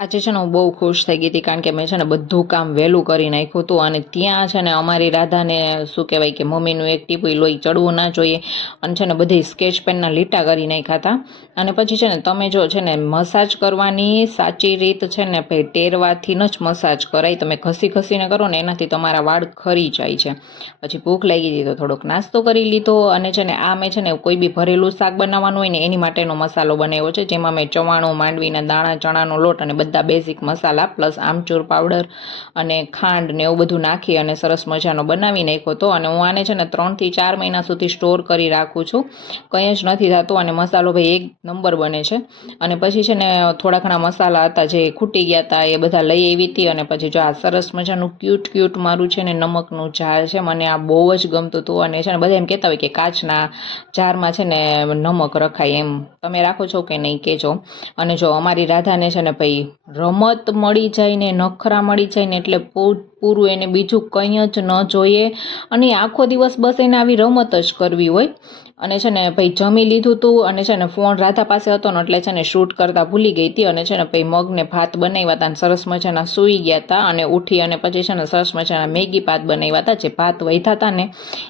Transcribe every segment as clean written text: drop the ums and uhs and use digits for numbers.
આજે છે ને હું બહુ ખુશ થઈ ગઈ હતી કારણ કે મેં છે ને બધું કામ વહેલું કરી નાખ્યું હતું અને ત્યાં છે ને અમારી રાધાને શું કહેવાય કે મમ્મીનું એક ટીપું લોહી ચડવું ના જોઈએ અને છે ને બધી સ્કેચ પેનના લીટા કરી નાખ્યા હતા. અને પછી છે ને તમે જો છે ને મસાજ કરવાની સાચી રીત છે ને ભાઈ ટેરવાથી ન જ મસાજ કરાય. તમે ઘસી ઘસીને કરો ને એનાથી તમારા વાળ ખરી જાય છે. પછી ભૂખ લાગી હતી તો થોડોક નાસ્તો કરી લીધો અને છે ને આ મેં છે ને કોઈ બી ભરેલું શાક બનાવવાનું હોય ને એની માટેનો મસાલો બનાવ્યો છે, જેમાં મેં ચવાણું, માંડવીના દાણા, ચણાનો લોટ અને બધા બેઝિક મસાલા પ્લસ આમચૂર પાવડર અને ખાંડ ને એવું બધું નાખી અને સરસ મજાનો બનાવી નાખ્યો હતો. અને હું આને છે ને 3 થી 4 મહિના સુધી સ્ટોર કરી રાખું છું, કંઈ જ નથી થતું અને મસાલો ભાઈ એક નંબર બને છે. અને પછી છે ને થોડા ઘણા મસાલા હતા જે ખૂટી ગયા હતા એ બધા લઈ આવી હતી. અને પછી જો આ સરસ મજાનું ક્યુટ મારું છે ને નમકનું જાર છે, મને આ બહુ જ ગમતું હતું. અને છે ને બધા એમ કહેતા હોય કે કાચના જારમાં છે ને નમક રખાય, એમ તમે રાખો છો કે નહીં કહેજો. અને જો અમારી રાધાને છે ને ભાઈ રમત મળી જાય ને નખરા મળી જાય ને એટલે પૂરું, એને બીજું કંઈ જ ન જોઈએ. અને આખો દિવસ બસ એને આવી રમત જ કરવી હોય. અને છે ને ભાઈ જમી લીધું હતું અને છે ને ફોન રાધા પાસે હતો ને એટલે છે ને શૂટ કરતા ભૂલી ગઈ હતી. અને છે ને ભાઈ મગને ભાત બનાવ્યા હતા અને સરસ મજાના સૂઈ ગયા હતા અને ઉઠી અને પછી છે ને સરસ મજાના મેગી ભાત બનાવ્યા હતા. જે ભાત વધ્યા હતા ને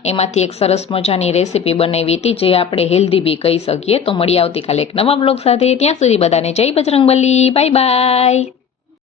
એમાંથી એક સરસ મજાની રેસીપી બનાવી હતી જે આપણે હેલ્ધી બી કહી શકીએ. તો મળી આવતીકાલે એક નવા બ્લોગ સાથે. ત્યાં સુધી બધાને જય બજરંગબલી, બાય બાય.